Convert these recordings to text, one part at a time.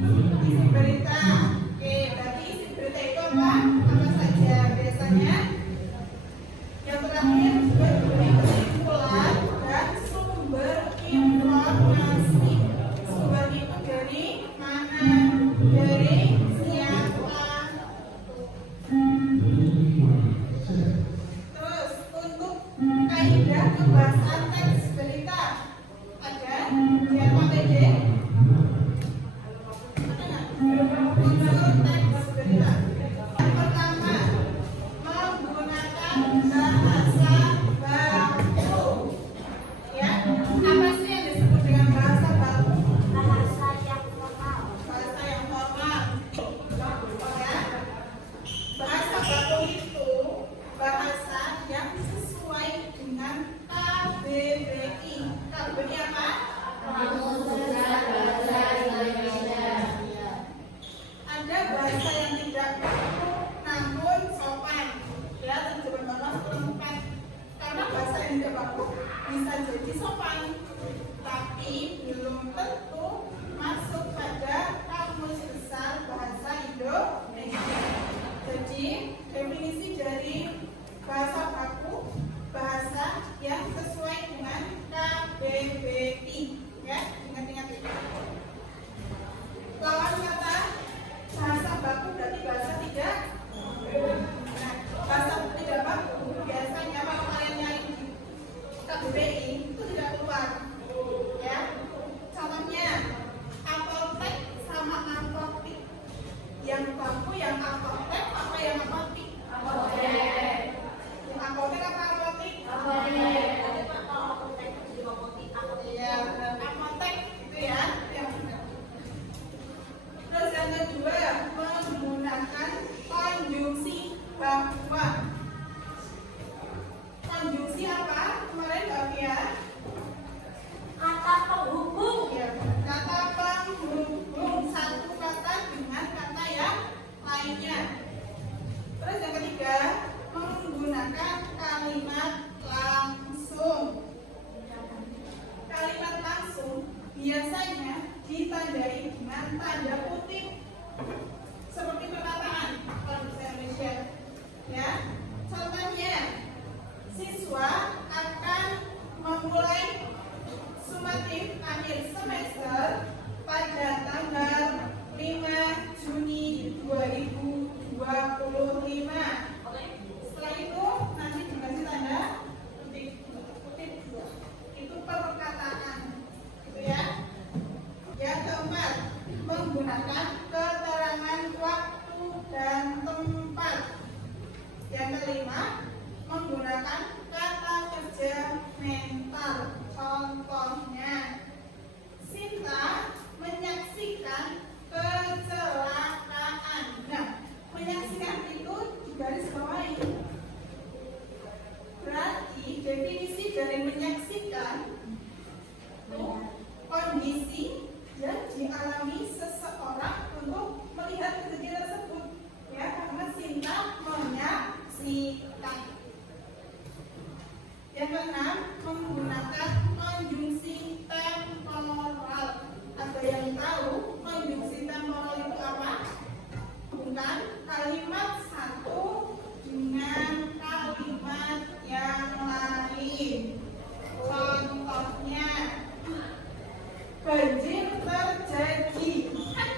Isi berita. Oke, berarti isi berita itu apa? Apa saja biasanya? Yang terakhir berberi kesimpulan dan sumber informasi. Sumber itu dari mana? Dari siapa? Terus untuk kaidah pembahasan teks berita ada di APBD. Unsur teks berita. Yang pertama, menggunakan bahasa baku. Ya, apa sih yang disebut dengan bahasa baku? Bahasa yang formal. Bahasa yang formal. Ya. Bahasa baku itu bahasa yang sesuai dengan KBBI. KBBI apa? Kamus Besar Bahasa Indonesia. Ada bahasa yang tidak baku namun sopan. Ya, terjemahan bahasa lengkap. Karena bahasa yang tidak baku bisa jadi sopan, tapi belum tentu masuk pada Kamus Besar Bahasa Indonesia. Jadi definisi dari bahasa baku, bahasa yang sesuai dengan KBBI. Ya, ingat-ingat itu. Lawan kata bahasa baku berarti bahasa tidak. Nah, bahasa tidak baku biasanya kalau kalian nyari di KBBI itu tidak keluar. Ya, contohnya apotek sama apotik. Yang baku yang apotek apa yang apotik? Apotek. Yang apotek apa apotik? Apotek. Ya, apotek itu ya. Yang benar. Terus yang kedua, menggunakan konjungsi bahwa. Konjungsi apa? Kemarin Mbak Fia? Kata penghubung. Ya, kata penghubung satu kata dengan kata yang lainnya. Terus yang ketiga, menggunakan kalimat langsung. Kalimat langsung biasanya ditandai dengan tanda kutip seperti perkataan kalau bahasa Indonesia. Ya, contohnya siswa akan memulai sumatif akhir semester pada tanggal 5 Juni 2025. Setelah itu nanti dikasih tanda kutip. Kutip itu perkataan, gitu ya. Yang keempat, menggunakan keterangan waktu dan tempat. Yang kelima, menggunakan kata kerja mental. Contohnya, Sinta menyaksikan kecelakaan. Nah, menyaksikan itu digaris bawahi. Berarti definisi dari menyaksikan itu kondisi yang dialami seseorang untuk melihat kejadian tersebut. Ya, karena Sinta menyaksikan. Yang keenam, menggunakan konjungsi temporal. Ada yang tahu konjungsi temporal itu apa? Bukan kalimat satu dengan kalimat yang lain. Contohnya, banjir terjadi. Kan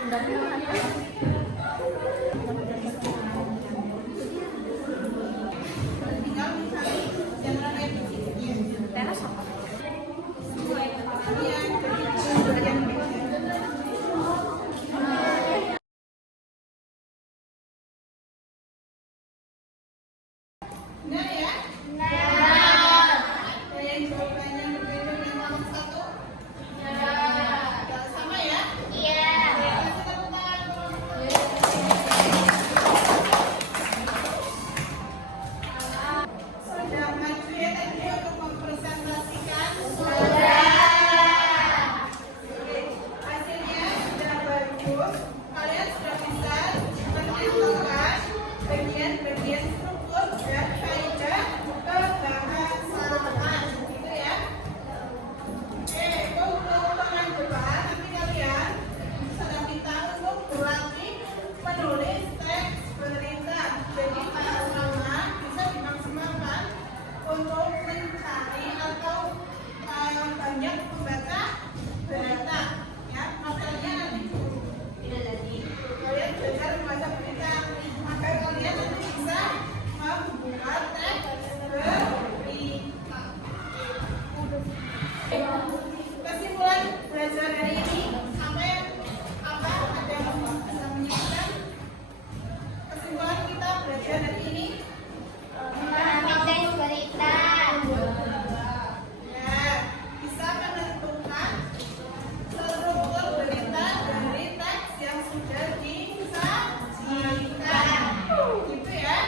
Tinggal mencari yang revisinya. Teras apa? Yang benar ya? Ada yang jawabannya berbeda dengan nomor 1? Nggak sama ya? Kasih tepuk tangan. Sudah maju ya tadi untuk mempresentasikan? Hasilnya sudah bagus. Kalian sudah bisa menentukan bagian-bagian struktur dan kaidah kebahasaan, gitu ya. Oke, untuk pekan depan nanti kalian sedang minta untuk berlatih menulis teks berita. Jadi sama-sama bisa dimaksimalkan untuk mencari atau banyak membaca berita. Ya, materinya nanti kalian belajar membaca berita agar kalian nanti bisa membuat teks berita. Kesimpulan belajar hari ini sampai apa? Ada yang bisa menyebutkan kesimpulan kita belajar hari ini? Ya, bisa menentukan struktur berita dari teks yang sudah disajikan. Gitu ya.